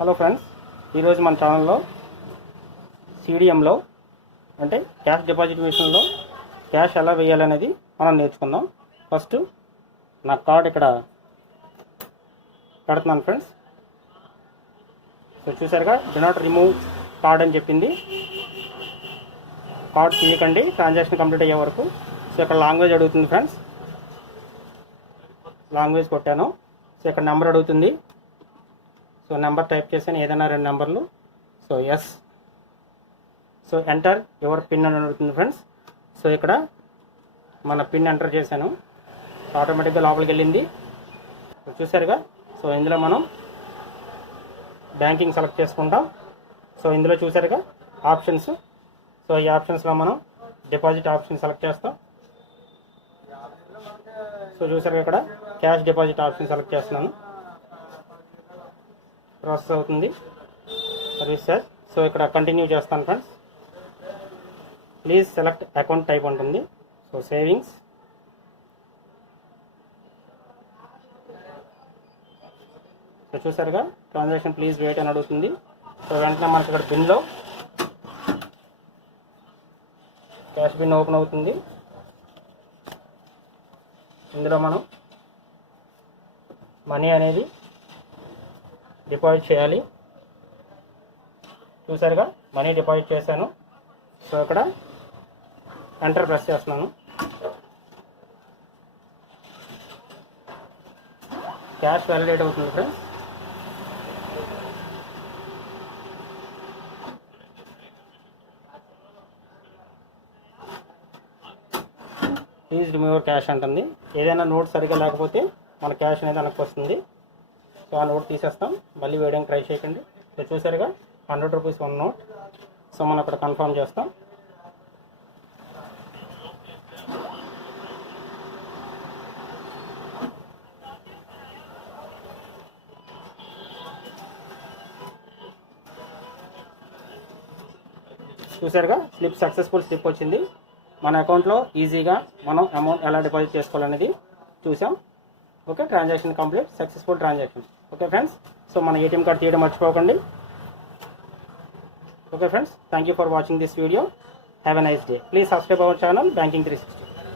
Hello friends, ఈరోజు మన ఛానల్లో సిడిఎంలో అంటే క్యాష్ డిపాజిట్ మిషన్లో క్యాష్ ఎలా వేయాలనేది మనం నేర్చుకుందాం. ఫస్ట్ నా కార్డ్ ఇక్కడ పెడుతున్నాను ఫ్రెండ్స్. సో చూసారుగా, డు నాట్ రిమూవ్ కార్డ్ అని చెప్పింది. కార్డ్ తీయకండి ట్రాన్సాక్షన్ కంప్లీట్ అయ్యే వరకు. సో ఇక్కడ లాంగ్వేజ్ అడుగుతుంది ఫ్రెండ్స్, లాంగ్వేజ్ కొట్టాను. సో ఇక్కడ నెంబర్ అడుగుతుంది. సో నెంబర్ టైప్ చేశాను, ఏదైనా 2 నెంబర్లు. So yes. So enter your pin అని అడుగుతుంది ఫ్రెండ్స్. సో ఇక్కడ మన పిన్ ఎంటర్ చేశాను, ఆటోమేటిక్గా లోపలికి వెళ్ళింది. సో చూసారుగా. సో ఇందులో మనం బ్యాంకింగ్ సెలెక్ట్ చేసుకుంటాం. సో ఇందులో చూసారుగా ఆప్షన్స్. సో ఈ ఆప్షన్స్లో మనం డిపాజిట్ ఆప్షన్ సెలెక్ట్ చేస్తాం. సో చూసారుగా ఇక్కడ క్యాష్ డిపాజిట్ ఆప్షన్ సెలెక్ట్ చేస్తున్నాను. ప్రాసెస్ అవుతుంది, సర్వీస్ ఛార్జ్. సో ఇక్కడ కంటిన్యూ చేస్తాను friends. Please select account type ఉంటుంది. So savings. సో చూసారుగా ట్రాన్సాక్షన్ ప్లీజ్ వెయిట్ అని అడుగుతుంది. సో వెంటనే మనకి ఇక్కడ బిన్లో క్యాష్ బిన్ ఓపెన్ అవుతుంది. ఇందులో మనం మనీ అనేది డిపాజిట్ చేయాలి. చూసారుగా మనీ డిపాజిట్ చేశాను. సో ఇక్కడ ఎంటర్ ప్రెస్ చేస్తున్నాను. క్యాష్ వ్యాలిడేట్ అవుతుంది friends. Please remove your cash అంటుంది. ఏదైనా నోట్ సరిగ్గా లేకపోతే మన క్యాష్ అనేది వెనక్కి వస్తుంది. సో ఆ నోట్ తీసేస్తాం, మళ్ళీ వేయడానికి ట్రై చేయకండి. సో చూసారుగా 100 రూపీస్ 1 నోట్. సో మనం అక్కడ కన్ఫర్మ్ చేస్తాం. చూసారుగా స్లిప్ సక్సెస్ఫుల్ స్లిప్ వచ్చింది. మన అకౌంట్లో ఈజీగా మనం అమౌంట్ ఎలా డిపాజిట్ చేసుకోవాలనేది చూసాం. Okay, transaction complete, successful transaction. Okay friends, so మన ఏటీఎం కార్డ్ తీయడం మర్చిపోకండి. Okay friends, thank you for watching this video. Have a nice day. Please subscribe our channel Banking 360.